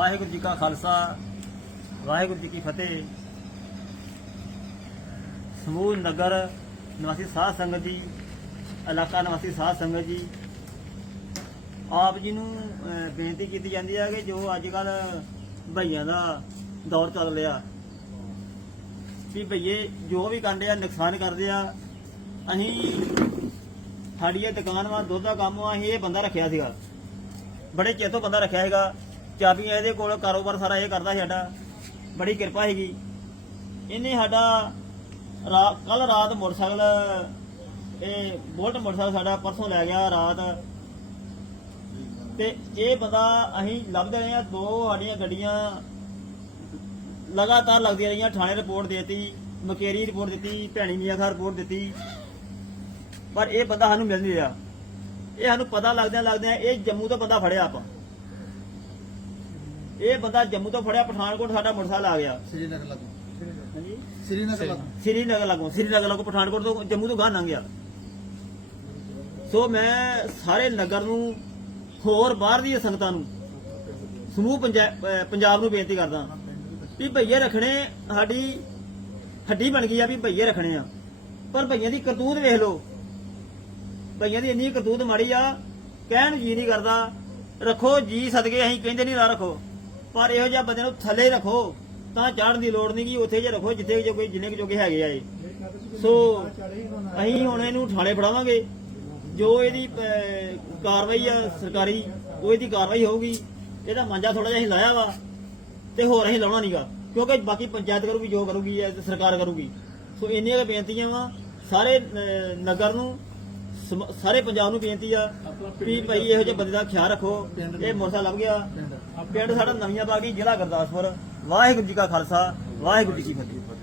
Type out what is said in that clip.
ਵਾਹਿਗੁਰੂ ਜੀ ਕਾ ਖਾਲਸਾ ਵਾਹਿਗੁਰੂ ਜੀ ਕੀ ਫਤਿਹ ਸਮੂਹ ਨਗਰ ਨਿਵਾਸੀ ਸਾਧ ਸੰਗਤ ਜੀ ਇਲਾਕਾ ਨਿਵਾਸੀ ਸਾਧ ਸੰਗਤ ਜੀ ਆਪ ਜੀ ਨੂੰ ਬੇਨਤੀ ਕੀਤੀ ਜਾਂਦੀ ਹੈ ਕਿ ਜੋ ਅੱਜ ਕੱਲ ਭਈਆਂ ਦਾ ਦੌਰ ਚੱਲ ਰਿਹਾ ਵੀ ਭਈਏ ਜੋ ਵੀ ਕਰਦੇ ਆ ਨੁਕਸਾਨ ਕਰਦੇ ਆ ਅਸੀਂ ਸਾਡੀਆਂ ਦੁਕਾਨਾਂ ਦੁਕਾਨ ਦੁੱਧ ਦਾ ਕੰਮ ਆ ਇਹ ਬੰਦਾ ਰੱਖਿਆ ਸੀਗਾ ਬੜੇ ਚੇਤੋਂ ਬੰਦਾ ਰੱਖਿਆ ਹੈਗਾ ਚਾਬੀਆਂ ਇਹਦੇ ਕੋਲ ਕਾਰੋਬਾਰ ਸਾਰਾ ਇਹ ਕਰਦਾ ਸਾਡਾ ਬੜੀ ਕਿਰਪਾ ਹੈਗੀ ਇਹਨੇ ਸਾਡਾ ਕੱਲ ਰਾਤ ਮੋਟਰਸਾਈਕਲ ਇਹ ਬੋਲਟ ਮੋਟਰਸਾਈਕਲ ਸਾਡਾ ਪਰਸੋਂ ਲੈ ਗਿਆ ਰਾਤ ਤੇ ਇਹ ਬੰਦਾ ਅਸੀਂ ਲੱਭਦੇ ਰਹੇ ਆ ਦੋ ਸਾਡੀਆਂ ਗੱਡੀਆਂ ਲਗਾਤਾਰ ਲੱਗਦੀਆਂ ਰਹੀਆਂ ਥਾਣੇ ਰਿਪੋਰਟ ਦੇਤੀ ਮਕੇਰੀ ਰਿਪੋਰਟ ਦਿੱਤੀ ਭੈਣੀ ਮੀਆਂ ਖਾਨ ਰਿਪੋਰਟ ਦਿੱਤੀ ਪਰ ਇਹ ਬੰਦਾ ਸਾਨੂੰ ਮਿਲ ਨਹੀਂ ਰਿਹਾ ਇਹ ਸਾਨੂੰ ਪਤਾ ਲੱਗਦਿਆਂ ਲੱਗਦਿਆਂ ਇਹ ਜੰਮੂ ਤੋਂ ਬੰਦਾ ਫੜਿਆ ਆਪਾਂ ਇਹ ਬੰਦਾ ਜੰਮੂ ਤੋਂ ਫੜਿਆ ਪਠਾਨਕੋਟ ਸਾਡਾ ਮੁਰਸਾ ਆ ਗਿਆ ਸ੍ਰੀਨਗਰ ਲੱਗੋ ਹਾਂਜੀ ਸ੍ਰੀਨਗਰ ਲੱਗੋ ਸ੍ਰੀਨਗਰ ਲੱਗੋ ਲੱਗੋ ਪਠਾਨਕੋਟ ਤੋਂ ਜੰਮੂ ਤੋਂ ਗਾਂ ਲੰਘਿਆ ਸੋ ਮੈਂ ਸਾਰੇ ਨਗਰ ਨੂੰ ਹੋਰ ਬਾਹਰ ਦੀ ਸੰਗਤਾਂ ਨੂੰ ਸਮੂਹ ਪੰਜਾਬ ਨੂੰ ਬੇਨਤੀ ਕਰਦਾ ਵੀ ਭਈਏ ਰੱਖਣੇ ਸਾਡੀ ਹੱਡੀ ਬਣ ਗਈ ਆ ਵੀ ਭਈਏ ਰੱਖਣੇ ਆ ਪਰ ਭਈਆਂ ਦੀ ਕਰਤੂਤ ਵੇਖ ਲਓ ਭਈਆਂ ਦੀ ਇੰਨੀ ਕਰਤੂਤ ਮਾੜੀ ਆ ਕਹਿਣ ਜੀ ਨਹੀਂ ਕਰਦਾ ਰੱਖੋ ਜੀ ਸਦਕੇ ਅਸੀਂ ਕਹਿੰਦੇ ਨਹੀਂ ਰੱਖੋ ਪਰ ਇਹੋ ਜਿਹਾ ਬੰਦੇ ਨੂੰ ਥੱਲੇ ਰੱਖੋ ਤਾਂ ਚੜ੍ਹਨ ਦੀ ਲੋੜ ਨਹੀਂ ਕਿ ਉੱਥੇ ਜੇ ਰੱਖੋ ਜਿੱਥੇ ਜੋ ਕੋਈ ਜਿੰਨੇ ਜੋਗੇ ਹੈਗੇ ਆਏ ਸੋ ਅਸੀਂ ਹੁਣ ਇਹਨੂੰ ਠਾਲੇ ਫੜਾਵਾਂਗੇ ਜੋ ਇਹਦੀ ਕਾਰਵਾਈ ਆ ਸਰਕਾਰੀ ਉਹ ਇਹਦੀ ਕਾਰਵਾਈ ਹੋਊਗੀ ਇਹਦਾ ਮਾਂਜਾ ਥੋੜਾ ਜਿਹਾ ਅਸੀਂ ਲਾਇਆ ਵਾ ਤੇ ਹੋਰ ਅਸੀਂ ਲਾਉਣਾ ਨਹੀਂਗਾ ਕਿਉਂਕਿ ਬਾਕੀ ਪੰਚਾਇਤ ਵੀ ਜੋ ਕਰੂਗੀ ਐ ਤੇ ਸਰਕਾਰ ਕਰੂਗੀ ਸੋ ਇੰਨੀਆਂ ਬੇਨਤੀਆਂ ਵਾ ਸਾਰੇ ਨਗਰ ਨੂੰ ਸਾਰੇ ਪੰਜਾਬ ਨੂੰ ਬੇਨਤੀ ਆ ਵੀ ਭਾਈ ਇਹੋ ਜਿਹੇ ਬੰਦੇ ਦਾ ਖਿਆਲ ਰੱਖੋ ਇਹ ਮੋਰਸਾ ਲੱਭ ਗਿਆ ਪਿੰਡ ਸਾਡਾ ਨਵੀਆਂ ਬਾਗੀ ਜ਼ਿਲ੍ਹਾ ਗੁਰਦਾਸਪੁਰ ਵਾਹਿਗੁਰੂ ਜੀ ਕਾ ਖਾਲਸਾ ਵਾਹਿਗੁਰੂ ਜੀ ਕੀ ਫਤਿਹ